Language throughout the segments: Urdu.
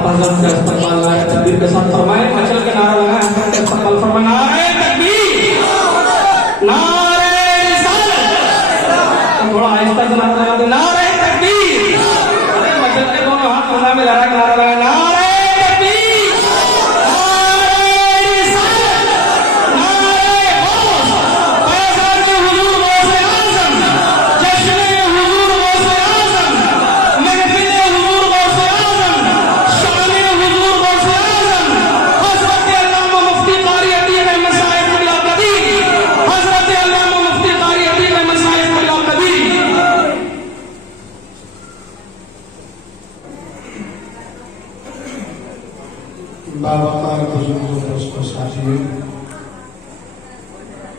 آپ حضرت کا استقبال نعرہ تکبیر کے ساتھ فرمائیں. مچل کے نعرہ لگائیں. حضرت کا استقبال فرمائیں. نعرہ تکبیر، نعرہ رسالت. تھوڑا آہستہ سے نعرہ لگا دیں. نعرہ تکبیر. ارے مچل کے دونوں ہاتھ خدا میں لڑا کے نعرہ لگائیں. نعرہ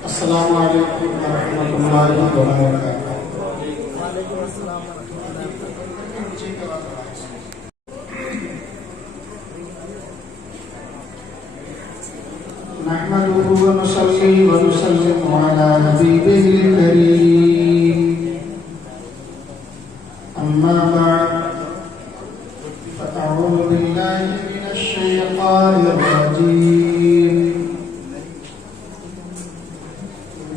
السلام علیکم ورحمۃ اللہ وبرکاتہ. نحمده ونصلي ونسلم على حبيبه الكريم. أما بعد فأعوذ بالله من الشيطان الرجيم.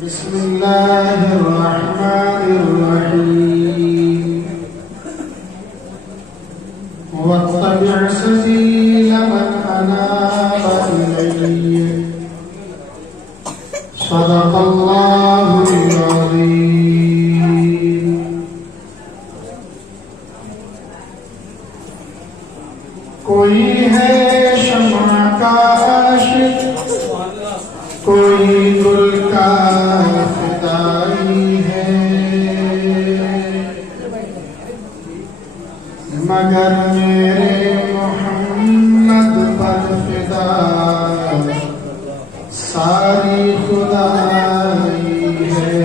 بسم الله الرحمن الرحيم. واتبع سبيل من أناب إلي. صدق الله العظيم. کوئی ہے شمع کا عاشق، کوئی گل کا فدائی ہے، مگر میرے محمد پر فدا ساری خدائی ہے.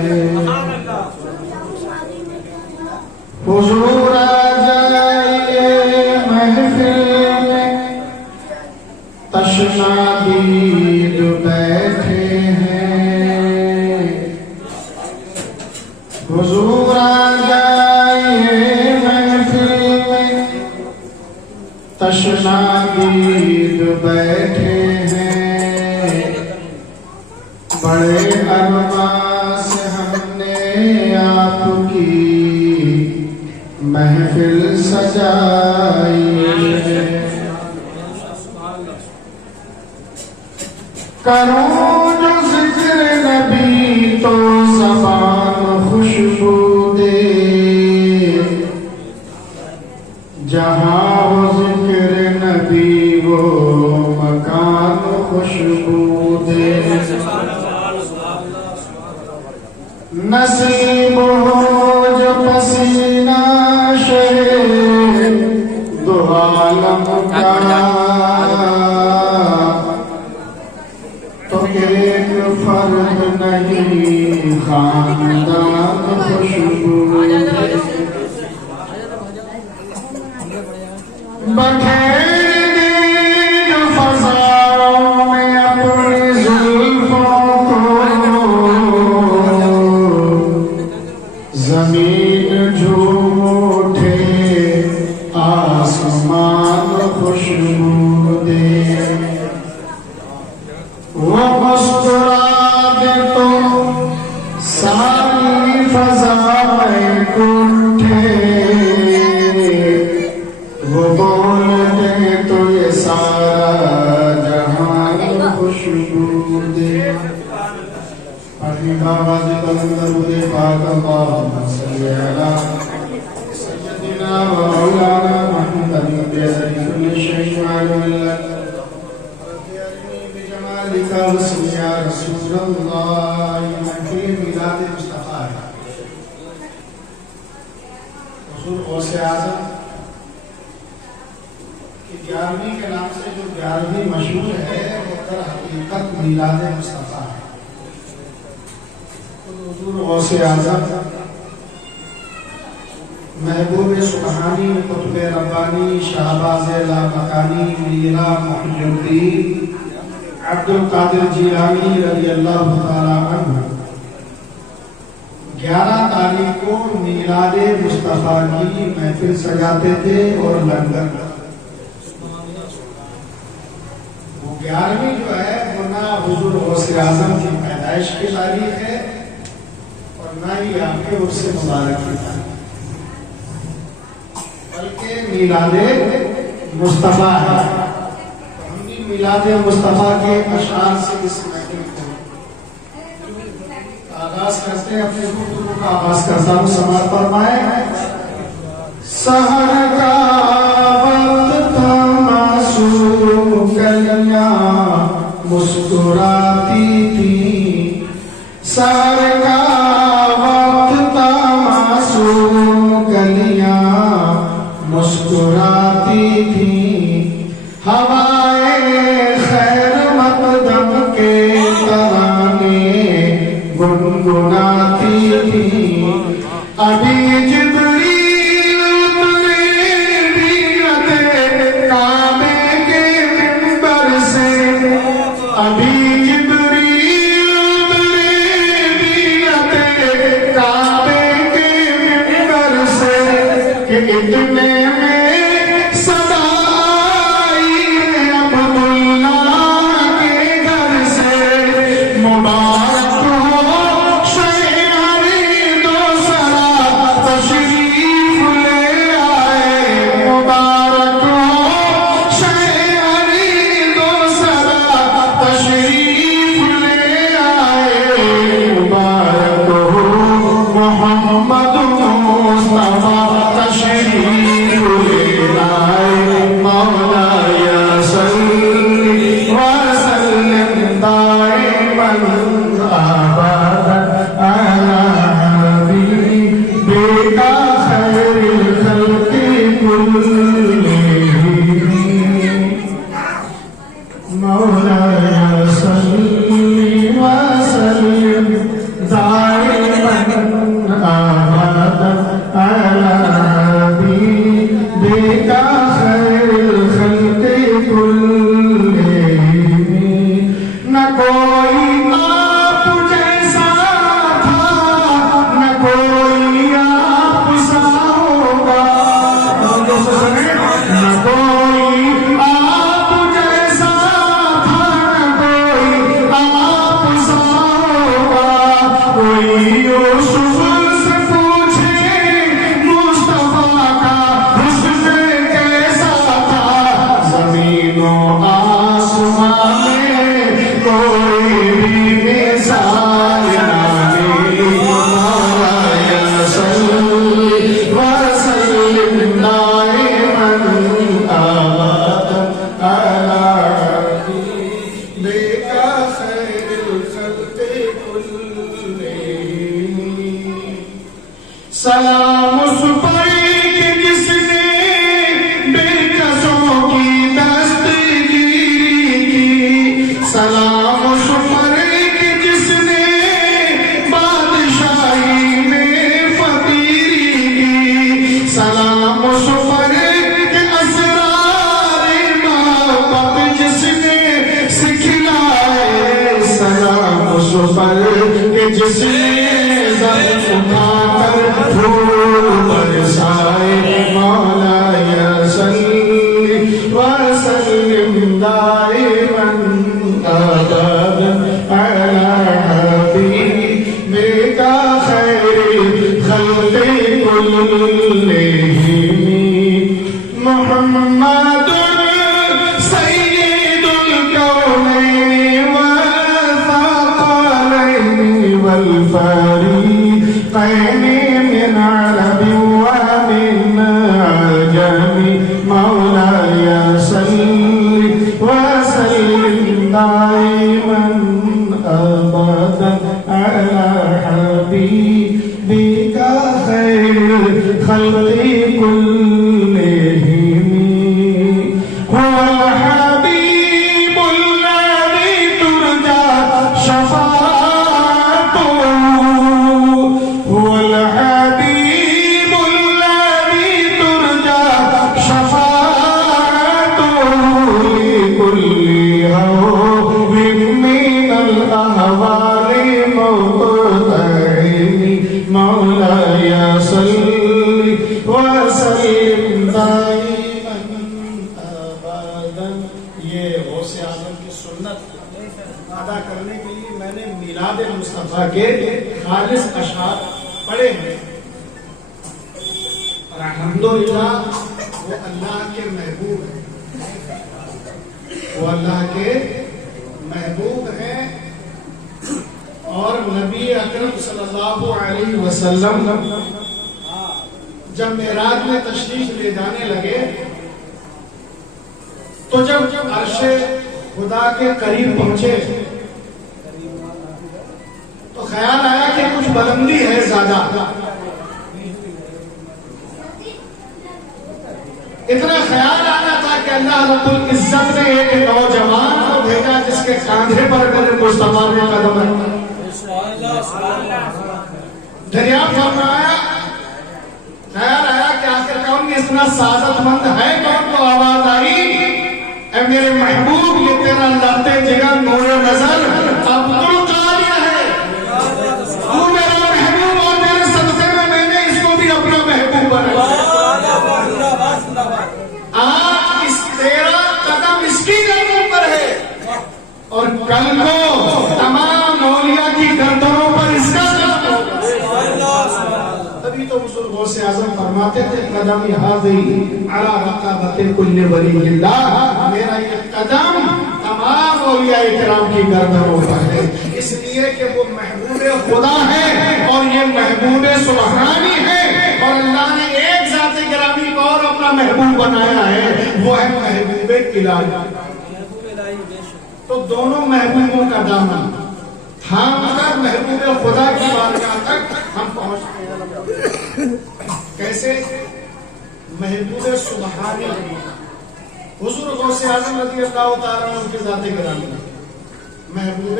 حضور آ جائیے محفل میں، تشنا دید بیٹھے ہیں. حضور آ جائیے محفل میں، تشنا دید بیٹھے ہیں. بڑے ارمان سے ہم نے آپ کی محفل سجائی ہے. کروں جو ذکر نبی تو زبان خوشبو دے، جہاں وہ ذکر نبی وہ مکان خوشبو دے. نصیب ہو جو پسینہ شہر دو عالم کا، تو ایک فرد نہیں خاندان خوشبو دے. بکھیر دے جو فضاؤں میں اپنی زلفوں کو، زمین جھوم اٹھے آسمان خوشبو دے. وہ مسکرا دے تو ساری فضائیں اٹھے، وہ بول دے تو یہ سارا جہان خوشبو دے. اپنی آواز بلند درود پاک اللہم صلی علی سیدنا و مولانا محمد بیدری کل شیء وعلا بجمالک واسم یا رسول اللہ. محفل میلاد مصطفیٰ ہے. حضور غوث اعظم کی 11ویں کے نام سے جو 11ویں مشہور ہے وہ در حقیقت میلاد مصطفیٰ ہے. حضور غوث اعظم محبوب سبحانی قطب ربانی شہباز لامکانی میرا محی الدین عبد القادر جیلانی رضی اللہ تعالیٰ عنہ 11 تاریخ کو میلاد مصطفیٰ کی محفل سجاتے تھے اور لنگر 11ویں جو ہے وہ نہ حضور غوث اعظم کی پیدائش کی تاریخ ہے اور نہ ہی آپ کے عرس مبارک کی تاریخ، بلکہ میلاد مصطفیٰ ہے۔ ہم بھی میلاد مصطفیٰ کے اشعار سے اس محفل کو آغاز کرتے ہیں، اپنے گفتگو کا آغاز کرتا ہوں، سماعت فرمائیں۔ سحر کا وقت تھا، معصوم کلیاں مسکراتی تھی، سحر کا وقت تھا، معصوم کلیاں مسکراتی تھی، ہوائے خیر مقدم کے ترانے گنگناتی تھی، ابھی جبریل اترے بیعت کعبے کے منبر سے، ابھی جبریل اترے بیعت کعبے کے منبر سے، کہ اتنے سلام اس پر کہ جس نے بے کسوں کی دستگیری کی، سلام اس پر کہ جس نے بادشاہی میں فقیری کی، سلام اس پر کہ اسرار محبت جس نے سکھلائے، سلام اس پر کہ جس نے ظرف اٹھا کر پھول برسائے، مولاي صلی وسلم دائما ابدا على حبيبك خير خلق كلهم محمد سيد الكونين والثقلين والفريقين من عرب ومن عجم، مولاي صل وسلم غوث اعظم کی سنت ادا کرنے کے لیے میں نے میلاد مصطفیٰ کے خالص اشعار پڑھے ہیں، اور الحمدللہ وہ اللہ کے محبوب ہیں، وہ اللہ کے محبوب ہیں۔ اور نبی اکرم صلی اللہ علیہ وسلم جب معراج میں تشریف لے جانے لگے تو جب عرش خدا کے قریب پہنچے تو خیال آیا کہ کچھ بلندی ہے زیادہ، اتنا خیال آنا تھا کہ اللہ رب العزت نے ایک نوجوان کو بھیجا جس کے کاندھے پر میرے مصطفیٰ نے قدم رکھا۔ دریافت فرمایا، خیال آیا کہ آخر کون اتنا سعادت مند ہے، کون کو آواز آئی، اے میرے محبوب یہ تیرا لڑتے جگہ نور نظر عبدالقادر ہے، تو میرا محبوب، اور میرے صدقے میں نے اس کو بھی اپنا محبوب بنایا۔ آج اس تیرا قدم اس کی گردن پر ہے، اور کل کو تمام اولیاء کی گردنوں پر اس کا قدم ہوگا۔ تبھی تو حضور غوث اعظم فرماتے تھے قدم ہذی علی رقبۃ کل ولی اللہ، میرا یہ قدم تمام اولیاء کرام کی گردنوں پر ہے، اس لیے کہ وہ محبوب خدا ہے اور یہ محبوب سبحانی ہے، اور اللہ نے ایک ذات گرامی کو اور اپنا محبوب بنایا ہے، وہ ہے محبوب الہی۔ تو دونوں محبوبوں کا دامن تھام کر محبوب خدا کی بارگاہ تک ہم پہنچتے ہیں۔ کیسے؟ محبوب سبحانی حضور غوث اعظم رضی اللہ تعالیٰ عنہ کے ذات گرامی، محبوب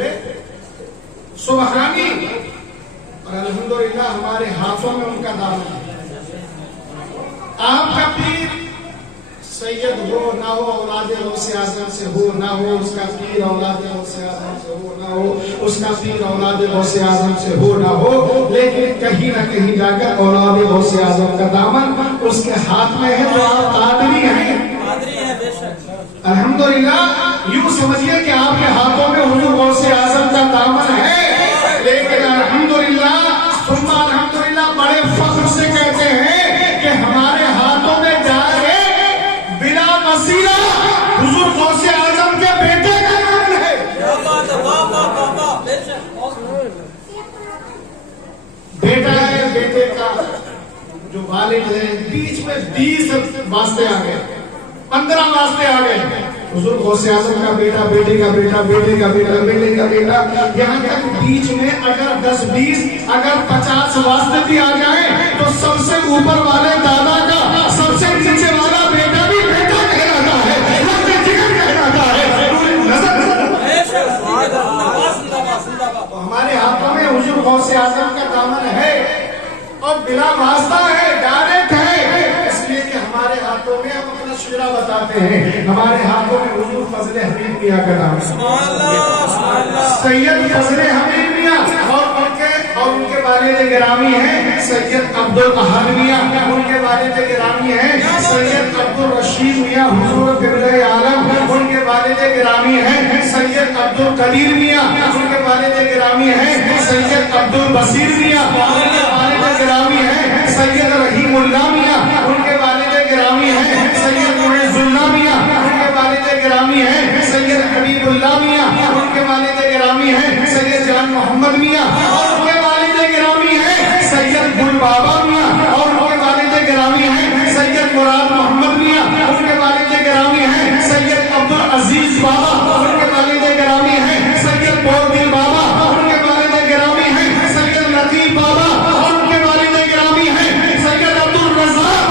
سبحانی، اور الحمدللہ ہمارے ہاتھوں میں ان کا دامن ہے۔ آپ کا پیر سید ہو نہ ہو، اولاد غوث اعظم سے ہو نہ ہو، اس کا پیر اولاد غوث اعظم سے ہو نہ ہو، اس کا پیر اولاد غوث اعظم سے ہو نہ ہو، لیکن کہیں نہ کہیں جا کر اولاد غوث اعظم کا دامن اس کے ہاتھ میں ہے، تو آپ قادری ہیں۔ الحمدللہ یوں سمجھیے کہ آپ کے ہاتھوں میں حضور غوث اعظم کا دامن ہے، لیکن الحمدللہ ثم الحمدللہ بڑے فخر سے کہتے ہیں کہ ہمارے ہاتھوں میں جا کے بلا وسیلہ حضور غوث اعظم کے بیٹے کا نام ہے۔ بیٹا ہے، بیٹے کا جو والد ہے، بیچ میں 20 واسطے آ گئے، 15 واسطے آ گئے، حضور غوث اعظم کا بیٹا، بیٹے کا بیٹا، بیٹے کا بیٹا، بیٹے کا بیٹا، یہاں تک بیچ میں اگر 10 20 اگر 50 واسطے بھی آ جائیں تو سب سے اوپر والے دادا کا سب سے نیچے والا بیٹا بھی بیٹا کہلاتا ہے، جگر کہلاتا ہے۔ تو ہمارے ہاتھوں میں حضور غوث اعظم کا دامن ہے، اور بلا واسطہ ہے، ڈائریکٹ ہے، اس لیے کہ ہمارے ہاتھوں میں ہم اپنا شجرا بتاتے ہیں، ہمارے ہاتھوں میں حضور فضل حمید میاں کا نام ہے، سید فضل حمید میاں، اور ان کے والد گرامی ہیں سید عبدالاحد میاں، ان کے والد گرامی ہیں سید عبدالرشید میاں حضور قبلہ عالم، ان کے والد گرامی ہیں سید عبدالقدیر میاں، ان کے والد گرامی ہیں سید عبدالبصیر میاں، ان کے والد گرامی ہیں سید رحیم اللہ میاں، ان کے والد گرامی ہیں سید معز اللہ میاں، ان کے والد گرامی ہیں سید حبیب اللہ میاں، ان کے والد گرامی ہیں سید جان محمد میاں، اور ان کے والد گرامی ہیں سید گل بابا میاں، اور ان کے والد گرامی ہیں سید مراد محمد میاں، ان کے والد گرامی ہیں سید عبدالعزیز بابا، ان کے والد گرامی ہیں سید بوردل بابا، ان کے والد گرامی ہیں سید لطیف بابا، اور ان کے والد گرامی ہیں سید عبدالرزاق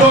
2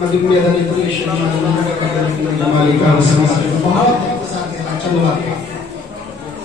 مدد يد كل شيء مالك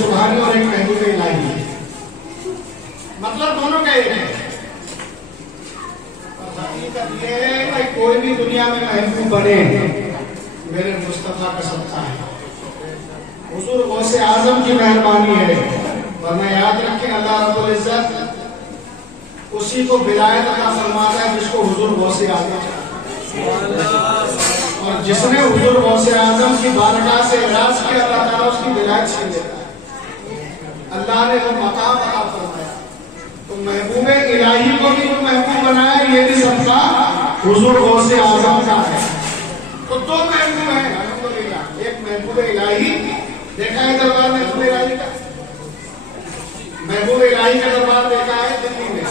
سبحانی اور ایک محبوب الہی. مطلب دونوں کا ایک ہے. حقیقت یہ ہے کہ کوئی بھی دنیا میں محبوب بنے میرے مصطفیٰ کا صدقہ ہے. حضور غوث اعظم کی مہربانی ہے. ورنہ یاد رکھیں اللہ رب العزت اسی کو ولایت عطا فرماتا ہے جس کو حضور غوث اعظم چاہتا ہے. اور جس نے حضور غوث اعظم کی بارگاہ سے اعراض کیا اللہ تعالیٰ اس کی ولایت چھین لیتا ہے. اللہ نے وہ مقام عطا فرمایا. تو محبوب الہی کو بھی جو محبوب بنایا یہ بھی صدقہ حضور غوث اعظم کا ہے. تو دو محبوب ہیں الحمدللہ. ایک محبوب الہی دیکھا ہے دربار محبوب الہی کا. محبوب الہی کا دربار دیکھا ہے دلی میں.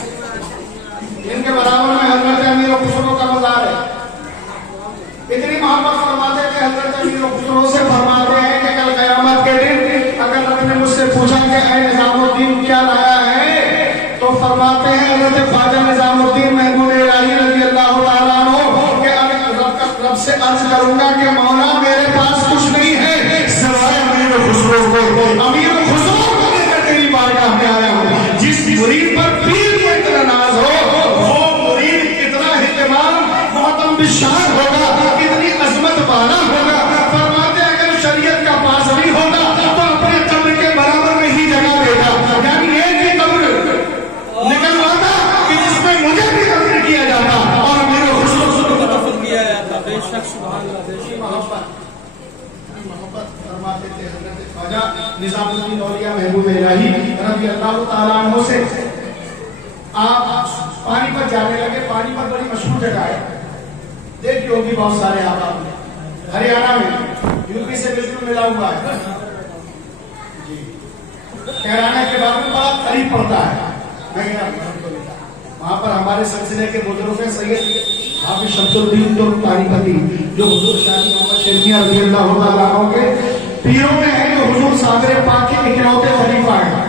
ان کے برابر میں حضرت امیر خسرو کا مزار ہے. اتنی محبت فرماتے کہ حضرت امیر خسرو سے فرماتے ہیں کہ کل قیامت کے دن اگر رب نے مجھ سے پوچھا کہ اے نظام الدین کیا لایا ہے تو فرماتے ہیں حضرت خواجہ نظام الدین محبوب الہی رضی اللہ تعالیٰ عنہ کہ رب سے عرض کروں گا کہ مولا میرے پاس کچھ نہیں ہے سوائے امیر خسرو کو. امیر خسرو کو لے کر تیری بارگاہ میں آیا ہوں. جس مرید پر پیر کو اتنا ناز ہو وہ مرید کتنا اہتمام محتم بشان ہوگا, کتنی عظمت والا ہوگا. فرماتے ہیں اگر شریعت کا پاس نہیں ہوگا تو اپنے قبر کے برابر میں ہی جگہ دے گا. یعنی ایک ہی قبر نکلواتا کہ جس میں مجھے بھی قبر کیا جاتا اور امیر خسرو کو دفن کیا جاتا. بے شک سبحان اللہ. محبت فرماتے تھے حضرت خواجہ نظام الدین اولیاء محبوب الہی رضی اللہ تعالیٰ عنہ سے. آپ پانی پر جانے لگے. پانی پر بڑی مشہور جگہ ہے, دیکھی ہوگی بہت سارے آپ نے. ہریانہ میں یو پی سے بالکل ملا ہوا ہے. کیرانہ کے بعد میں بہت قریب پڑتا ہے. وہاں پر ہمارے سلسلے کے بزرگ ہیں سید حافظ شمس الدین پانی پتی جو حضور شاہ محمد شیخیہ رضی اللہ تعالیٰ عنہ کے پیروں میں ہیں, جو حضور صابر پاک کے اکلوتے خلیفہ ہیں.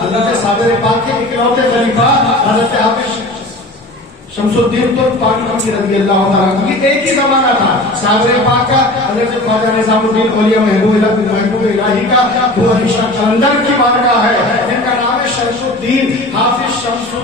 حضرت صابر پاک کے اکلوتے خلیفہ حضرت حافظ شمس الدین پانی پتی رضی اللہ تعالیٰ عنہ. یہ ایک ہی زمانہ تھا صابر پاک کا. حضرت خواجہ نظام الدین اولیاء محبوب الہی کا وہ عشق قلندر کی بارگاہ ہے. جن کا نام ہے شمس الدین حافظ شمس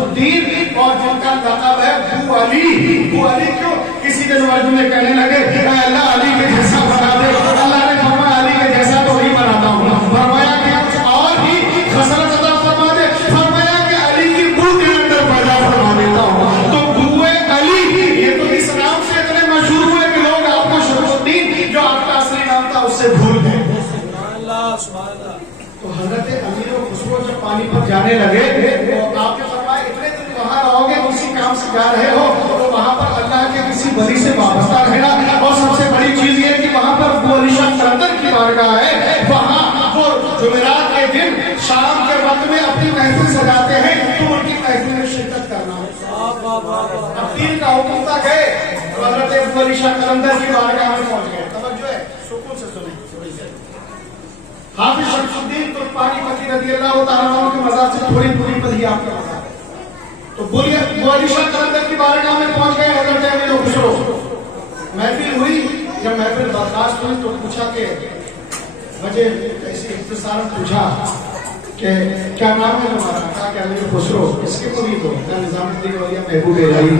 الدین اور جن کا لقب ہے بو علی. بو علی کیوں؟ کسی کے زمانے میں کہنے لگے اے اللہ علی کے جیسا بنا دے. اللہ نے فرمایا علی کے جیسا تو نہیں بناتا ہوں. فرمایا کہ کچھ اور ہی خسرت عطا فرما دے. فرمایا کہ علی کی بو کے اندر پیدا فرما دیتا ہوں. تو بو علی یہ تو اس نام سے اتنے مشہور ہوئے کہ لوگ آپ کو شمس الدین جو آپ کا اصلی نام تھا اس سے بھول گئے. تو حضرت امیر خسرو جب پانی پر جانے لگے تو آپ نے فرمایا اتنے دن وہاں رہو گے, اسی کام سے جا رہے ہو تو وہاں پر اللہ کے کسی ولی سے وابستہ رہنا. اور سب سے بڑی چیز یہ کہ وہاں پر وہ علی شاہ قلندر کی بارگاہ ہے. وہاں وہ جمعرات کے دن شام کے وقت میں اپنی محفل سجاتے ہیں تو ان کی محفل میں شرکت کرنا ہے. اب پیر کا حکم تک ہے تو حضرت علی شاہ قلندر کی بارگاہ میں پہنچ گئے. توجہ ہے, سکون سے سنیں. حافظ شمس الدین پانی پتی رضی اللہ تعالیٰ عنہ کے مزار سے تھوڑی دوری پر ہی آپ کا مزار ہے. تو وہ علی شاہ قلندر کی بارگاہ میں پہنچ گئے. حضرت امیر خسرو محفل ہوئی. جب محفل برخاست ہوئی تو پوچھا کہ وجہ ایسی اختصار پوچھا کہ کیا نام ہے تمہارا؟ کہا کہ امیر خسرو. اس کے مرید ہو؟ نظام الدین اولیاء محبوب الہی.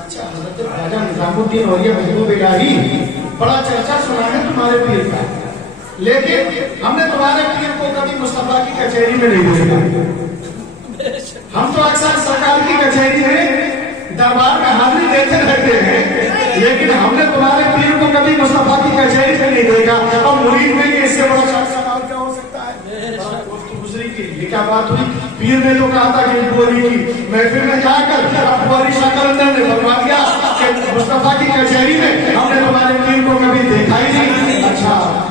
اچھا حضرت خواجہ نظام الدین اولیاء محبوب الہی بڑا چرچا سنا ہے تمہارے پیر کا, لیکن ہم نے تمہارے پیر کو کبھی مصطفیٰ کی کچہری میں نہیں دیکھا. ہم تو اکثر سرکار کی کچہری میں دربار میں حاضری دیتے رہتے ہیں, لیکن ہم نے تمہارے پیر کو کبھی مصطفیٰ کی کچہری میں نہیں دیکھا. اور مرید میں اس سے بڑا سوال کیا ہو سکتا ہے؟ گزری کی یہ کیا بات ہوئی؟ پیر نے تو کہا تھا کہ ابو علی کی محفل میں جا کر ابو علی شاہ قلندر نے فرما دیا کہ مصطفیٰ کی کچہری میں ہم نے تمہارے پیر کو کبھی دیکھا ہی نہیں. اچھا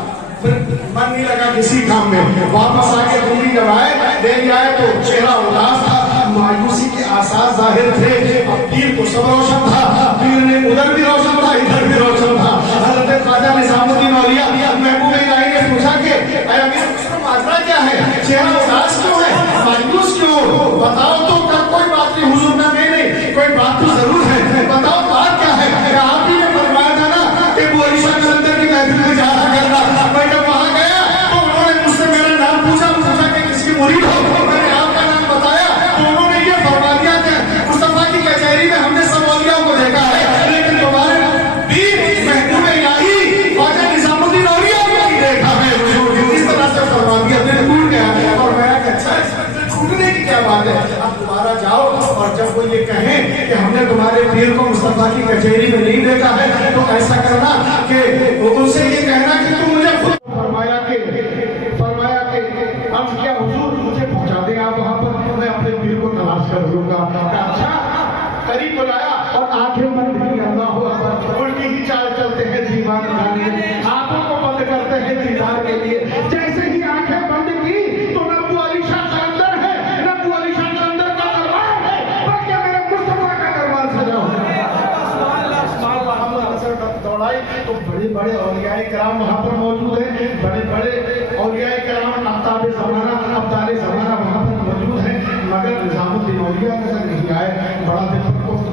من نہیں لگا کسی کام میں. واپس آ کے دوری جب آئے دیر آئے تو چہرہ اداس تھا, مایوسی کے آثار ظاہر تھے. اب پیر کو سب روشن تھا. پیر نے ادھر بھی روشن تھا, ادھر بھی روشن تھا. حضرت خواجہ نظام الدین اولیاء محبوب الہی نے پوچھا کہ اے امیر خسرو ماجرا کیا ہے؟ چہرہ اداس کیوں ہے, مایوس کیوں؟ بتاؤ تو. کوئی بات نہیں حضور. نہیں کوئی بات تو ضرور ہے, بتاؤ بات کیا ہے؟ آپ ہی نے فرمایا تھا نا کہ وہ علی شاہ قلندر کی محفل میں جا رہا کرنا. میں جب وہاں گیا بات ہے. اب دوبارہ جاؤ اور جب وہ یہ کہیں کہ ہم نے تمہارے پیر کو مصطفیٰ کی کچہری میں نہیں دیکھا ہے تو ایسا کرنا کہ ان سے یہ کہنا کہ تم مجھے خود فرمایا کہ اب کیا حضور مجھے پہنچا دیں آپ وہاں پر, میں اپنے پیر کو تلاش کر لوں گا. اچھا قریب بلایا اور آنکھیں بند کی. اللہ اکبر. الٹی ہی چال چلتے ہیں دیوان بنانے, آنکھوں کو بند کرتے ہیں دیدار کے لیے. جیسے ہی آنکھیں بند کی تو نبو علی شاہ قلندر ہے, نبو علی شاہ قلندر کا دربار ہے, بلکہ میرے مصطفیٰ کا دربار سجا ہوا ہے. دوڑائی تو بڑے بڑے اولیاء کرام وہاں پر موجود ہیں, بڑے بڑے اولیاء کرام اقطاب زمانہ ابدال زمانہ وہاں پر موجود ہیں, مگر نظام الدین اولیاء نظر نہیں آئے. بڑا دن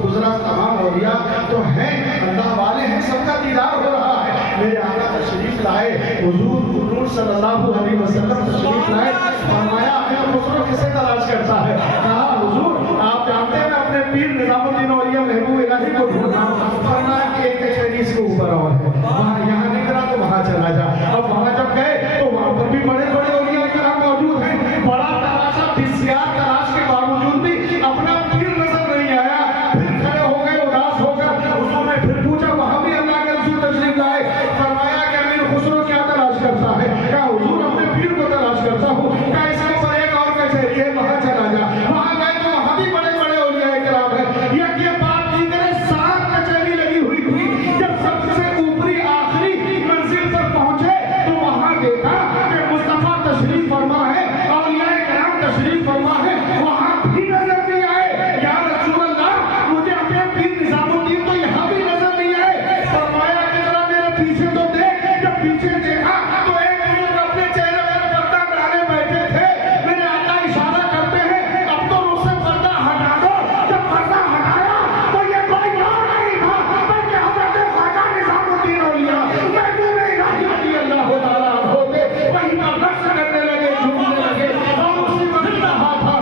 گزرا, تمام اولیاء تو ہیں, اللہ والے ہیں, سب کا دیدار ہو رہا ہے. میرے آقا تشریف لائے, حضور صلی اللہ علیہ وسلم تشریف لائے. فرمایا میرا خسرو کسے تلاش کرتا ہے؟ کہا حضور آپ جانتے ہیں میں اپنے پیر نظام الدین اولیاء محبوب الہی کو ڈھونڈ رہا ہوں. فرمایا کہ ایک کچہری سے اوپر اور ہے, وہاں یہاں نکلا تو وہاں چلا جا. اب وہاں جب گئے تو وہاں پر بھی بڑے بڑے اولیاء کرام موجود ہیں. بڑا تلاشا, بسیار تلاش کے باوجود بھی اپنا پیر نظر نہیں آیا. پھر کھڑے ہو گئے اداس ہو کر. حضور نے پھر پوچھا, وہاں بھی اللہ کے رسول تشریف لائے. فرمایا کہ امیر خسرو کیا تلاش کرتا ہے؟ کہا حضور اپنے پیر کو تلاش کرتا ہوں. کہا اس کے اوپر ایک اور کچہری ہے, وہاں چلا جا. وہاں گئے تو وہاں بھی بڑے بڑے اولیاء کرام ہیں. یہ بات کی میرے 7 کچہری لگی ہوئی تھی. جب سب سے اوپری آخری منزل پر پہنچے تو وہاں دیکھا کہ مصطفیٰ تشریف فرما ہے, اولیاء کرام تشریف فرما ہے. وہاں بھی نظر نہیں آئے. یا رسول اللہ مجھے اپنے پیر نظام الدین تو یہاں بھی نظر نہیں آئے. فرمایا کہ ذرا میرے پیچھے تو دیکھ. جب پیچھے دیکھا تو ایک بزرگ اپنے چہرے پر پردہ ڈالے بیٹھے تھے. میرے آقا اشارہ کرتے ہیں اب تو رخ سے پردہ ہٹا دو. جب پردہ ہٹایا تو یہ کوئی اور نہیں تھا بلکہ حضرت خواجہ نظام الدین اولیاء محبوب الہی رضی اللہ تعالیٰ عنہ تھے. وہیں پر رقص کرنے لگے, جھومنے لگے اور اسی وقت کہا تھا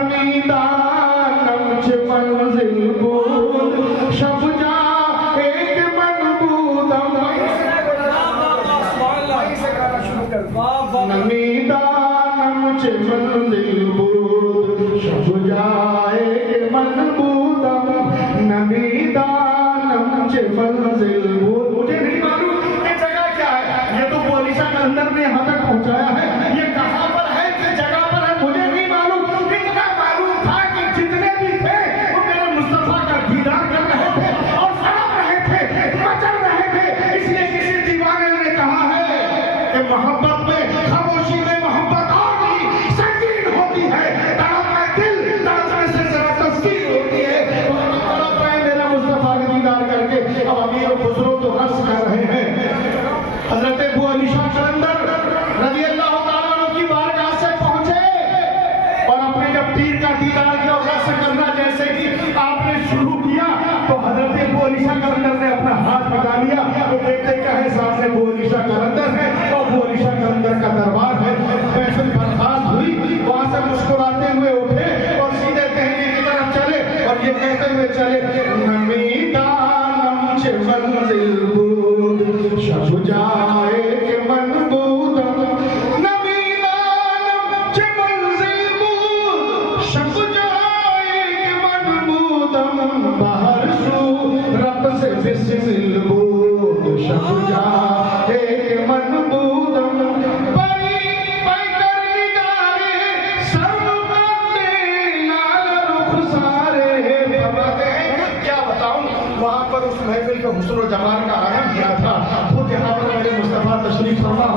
نمیدانم چه منزل بود شب جا ایک منبودم. نمیدانم چه منزل بود شب جا ایک منبودم. نمیدانم چه منزل بود. مجھے نہیں معلوم یہ جگہ کیا ہے. یہ تو بولی شاہ قلندر نے یہاں تک پہنچایا ہے. یہ کہاں پر ہے, کس جگہ پر ہے, مجھے نہیں معلوم. اتنا معلوم تھا کہ جتنے بھی تھے وہ میرے مصطفیٰ کا دیدار کر رہے تھے اور سڑک رہے تھے, مچل رہے تھے. اس لیے کسی دیوانے نے کہا ہے کہ محبت میں, خاموشی میں محبت اور بھی سنگین ہوتی ہے. تڑپتا دل, تڑپنے سے ذرا تسکین ہوتی ہے. تڑپ رہے میرے مصطفیٰ کا دیدار کر کے. اب امیر خسرو تو رقص کر رہے ہیں. حضرت ابو علی شاہ قلندر رضی اللہ تعالیٰ عنہ کی بارگاہ سے پہنچے اور اپنے جب پیر کا دیدار کیا اور رقص کرنا جیسے کہ آپ نے شروع کیا تو حضرت ابو علی شاہ قلندر نے اپنا ہاتھ پکا لیا. تو دیکھتے کیا ہے, سامنے ابو علی شاہ قلندر ہے اور ابو علی شاہ قلندر کا دربار ہے. محفل برخاست ہوئی, وہاں سے مسکراتے ہوئے اٹھے اور سیدھے دہلی کی طرف چلے اور یہ کہتے ہوئے چلے نمیدانم چه منزل بود شب جائے کہ منبودم. نمیدانم چه منزل بود شب جائے کہ منبودم. بہر سو رقص بسمل بود شب جائے کہ منبودم. بری پیکر نگارے سر بندے لال رخ سارے. فرماتے ہیں کیا بتاؤں وہاں پر اس محفل کا حسن و جمال کا عالم کیا تھا. خود یہاں پر میرے مصطفیٰ تشریف فرما ہو.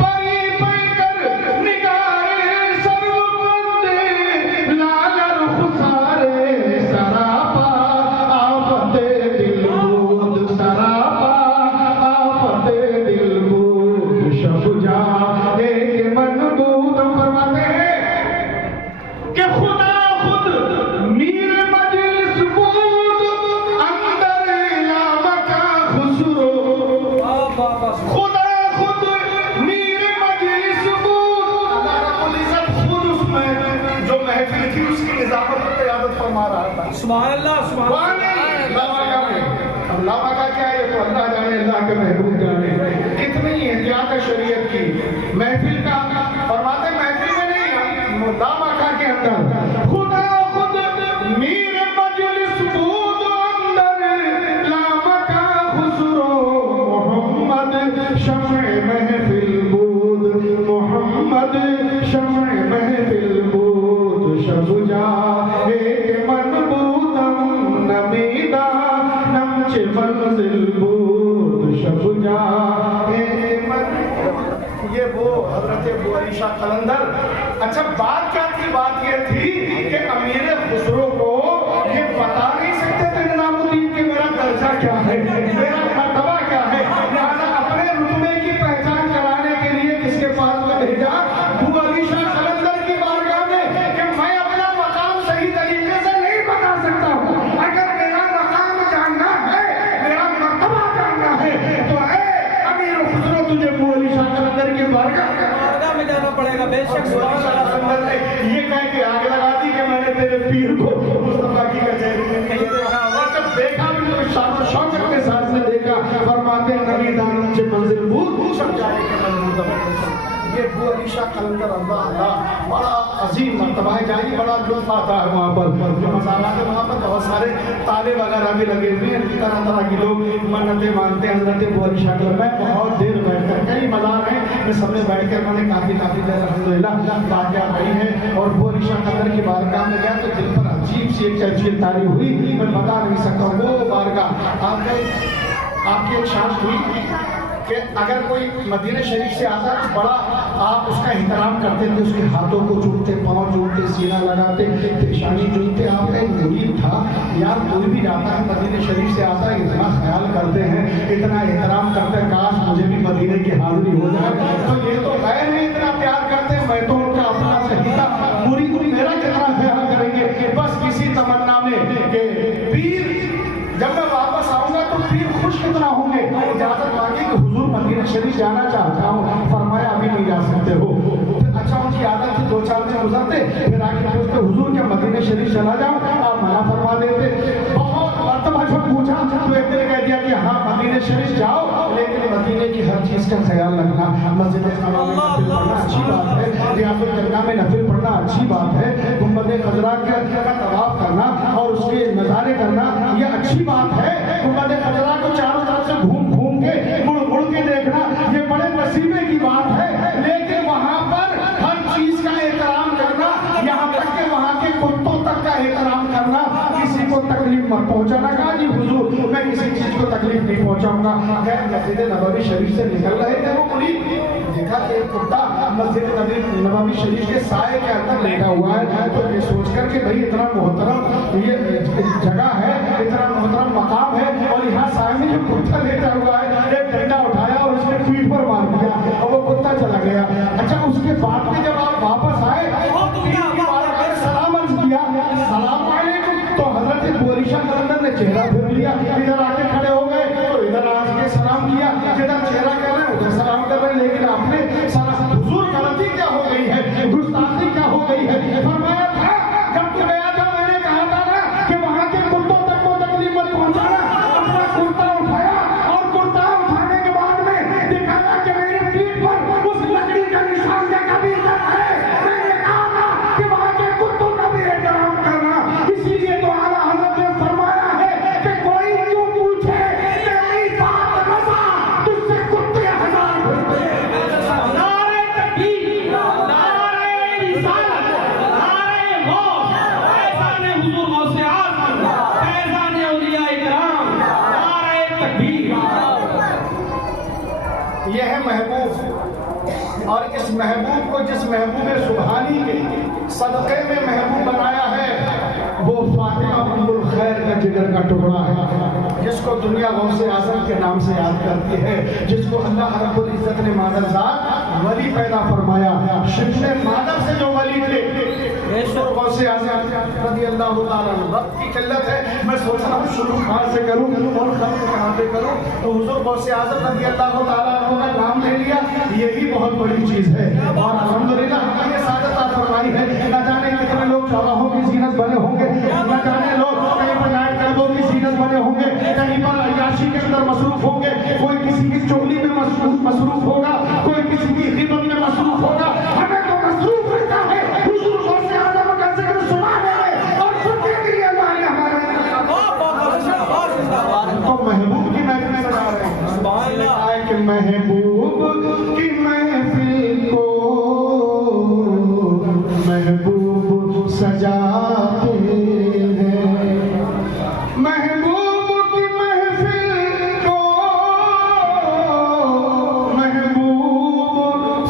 بری پیکر نگارے سر بندے لال رخ سارے. سراپا آفت دل بود, سراپا آفت دل بود شب جا ایک منبود. فرماتے ہیں کہ خدا خود میر مجلس بود اندر لامکا خسرو. خدا خود میر مجلس بود. اللہ رب العزت خود اس میں جو محفل تھی اس کی نظافت اور قیادت فرما رہا تھا. سبحان اللہ, سبحان اللہ. اب لامکا کیا ہے تو اللہ جانے, اللہ کے محبوب جانے. کتنی احتیاط ہے شریعت کی. محفل کا فرماتے محفل میں نہیں, لامکا کے اندر یہ وہ حضرت ابو علی شاہ قلندر. اچھا بات کیا تھی؟ بات یہ تھی کہ امیر خسرو کو یہ بتا نہیں سکتے تھے نظام الدین کہ میرا درجہ کیا ہے، میرا مرتبہ کیا ہے. لہٰذا اپنے رتبے کی پہچان کرانے کے لیے کس کے پاس میں بھیجا؟ ابو علی شاہ قلندر کی بارگاہ میں کہ میں اپنا مقام صحیح طریقے سے نہیں بتا سکتا ہوں. اگر میرا مقام جاننا ہے، میرا مرتبہ جاننا ہے تو اے امیر خسرو تجھے ابو علی شاہ قلندر کی بارگاہ میں جانا پڑے گا. بے شک یہ کہہ کے آگ لگا دی کہ میں نے تیرے پیر کو مصطفیٰ کی کچہری میں نہیں دیکھا. اور جب دیکھا بھی تو شان و شوکت کے ساتھ میں دیکھا. فرماتے ہیں نبی دانن سے منزل بود سمجھائے کہ منزل. یہ ابو علی شاہ قلندر اللہ بڑا عظیم مرتبہ ہے. جائیے بڑا لطف آتا ہے وہاں پر. جو مزارات ہے وہاں پر بہت سارے تالے وغیرہ بھی لگے ہوئے ہیں. طرح طرح کے لوگ منتیں مانتے ہیں حضرت ابو علی شاہ قلندر. میں بہت دیر بیٹھ کر کئی مزار ہیں میں سب میں بیٹھ کر میں نے کافی دیر الحمدللہ واقعہ پڑھی ہے. اور ابو علی شاہ قلندر کی بارگاہ میں گیا تو دل پر عجیب سی ایک کیفیت طاری ہوئی. میں بتا نہیں سکتا ہوں. وہ بارگاہ آپ کی ایک شان ہوئی کہ اگر کوئی مدینہ شریف سے آتا تو بڑا آپ اس کا احترام کرتے تھے. اس کے ہاتھوں کو چومتے، پاؤں چومتے، سینہ لگاتے، پیشانی چومتے. آپ کا ایک مرید تھا یار کوئی بھی جاتا ہے مدینہ شریف سے آتا ہے اتنا خیال کرتے ہیں، اتنا احترام کرتے ہیں، کاش مجھے بھی مدینہ کی حاضری ہو جائے. تو یہ تو غیر میں اتنا پیار کرتے ہیں، میں تو ان کا اپنا صحیح تھا. مرید میرا کتنا خیال کریں گے بس کسی تمنا میں کہ پیر جب میں واپس آؤں گا تو پیر خوش کتنا ہوں گے. اجازت مانگی کہ حضور مدینہ شریف جانا چاہتا ہوں. فرمایا ابھی نہیں جا سکتے ہو. اچھا ان کی عادت تھی 2-4 دن گزرتے پھر آگے پوچھتے حضور کیا مدینہ شریف چلا جاؤ؟ آپ منع فرما دیتے. بہت مرتبہ جب پوچھا تو ایک دن کہہ دیا کہ ہاں مدینہ شریف جاؤ لیکن مدینہ کی ہر چیز کا خیال رکھنا. مسجد نبوی میں نفل پڑھنا اچھی بات ہے، ریاض الجنہ میں نفل پڑھنا اچھی بات ہے، گنبد خضرا کا طواف کرنا اور اس کے نظارے کرنا یہ اچھی بات ہے. گنبد خضرا کو چاروں طرف سے گھوم گھوم کے مڑ مڑ کے دیکھنا یہ بڑے نصیبے کی بات ہے. لیکن وہاں پر ہر چیز کا احترام کرنا، یہاں تک کہ وہاں کے کتوں تک کا احترام کرنا. کسی کو تکلیف مت پہنچانا. کہا جی حضور میں کسی چیز کو تکلیف نہیں پہنچاؤں گا. مسجد نبوی شریف سے نکل رہے تھے وہ مرید دیکھا کہ ایک کتا مسجد نبوی شریف کے سائے کے اندر لیٹا ہوا ہے. تو یہ سوچ کر کہ بھائی اتنا محترم یہ جگہ ہے، اتنا محترم مقام ہے اور یہاں سائے میں جو کتا لیٹا ہوا ہے ایک ڈنڈا اٹھایا اور اس نے پیٹھ پر مار دیا اور وہ کتا چلا گیا. اچھا اس کے بعد میں جب آپ واپس آئے سلام عرض کیا السلام علیکم تو حضرت ابو علی شاہ قلندر نے چہرہ پھیر لیا. ادھر آ کے کھڑے ہو گئے تو ادھر آ کے سلام کیا. جدھر چہرہ کر رہے ہیں ادھر سلام کر رہے ہیں. لیکن آپ نے سلام حضور غلطی کیا ہو گئی ہے، گستاخی کیا ہو گئی ہے؟ فرمایا تھا جب تو گیا تھا میں نے کہا تھا نا کہ وہاں کے کتوں تک کو تکلیف مت پہنچانا. اپنا کرتا اٹھایا اور کرتا اٹھانے کے بعد میں دکھایا کہ میرے پیٹھ پر اس لکڑی کا نشان دیکھا بھی ہے. میں نے کہا تھا کہ وہاں کے کتوں کا بھی احترام کرنا. اسی لیے تو اعلیٰ حضرت نے فرمایا ہے کہ کوئی کیوں پوچھے تیری بات رضا تجھ سے کتے ہزار پوچھتے. نعرہ تکبیر، نعرہ رسالت، نعرہ موت، فیضان حضور غوث اعظم، فیضان اولیاء کرام، نعرہ تکبیر. یہ ہے محبوب اور اس محبوب کو جس محبوب سبحانی کے صدقے میں محبوب بنایا ہے وہ فاطمہ ام الخیر کا جگر کا ٹکڑا ہے جس کو دنیا غوث اعظم کے نام سے یاد کرتی ہے، جس کو اللہ رب العزت نے مادرزاد ولی پیدا فرمایا. شبل مادر سے جو ولی تھے غوث اعظم رضی اللہ تعالیٰ عنہ. وقت کی قلت ہے میں سوچ رہا ہوں شروع کہاں سے کروں اور ختم کہاں سے کروں. تو حضور غوث اعظم رضی اللہ تعالیٰ عنہ کا نام لے لیا یہی بہت بڑی چیز ہے. اور الحمدللہ ہمیں یہ سعادت عطا فرمائی ہے. نہ جانے کتنے لوگ چوراہوں کی زینت بنے ہوں گے، نہ جانے لوگ کہیں پر نائٹ کلبوں کی زینت بنے ہوں گے، کہیں پر عیاشی کے اندر مصروف ہوں گے. کوئی کسی کی چغلی میں مصروف ہوگا، کوئی کسی کی خدمت میں مصروف ہوگا. ہمیں تو مصروف رہتا ہے حضور غوث اعظم کا ذکر سنانے میں اور سننے کے لیے اللہ نے ہمارے تو محبوب کی محفل میں بجا رہے ہیں. سبحان اللہ کہ محبوب کی محفل کو محبوب سجاتے ہیں. محبوب کی محفل کو محبوب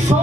100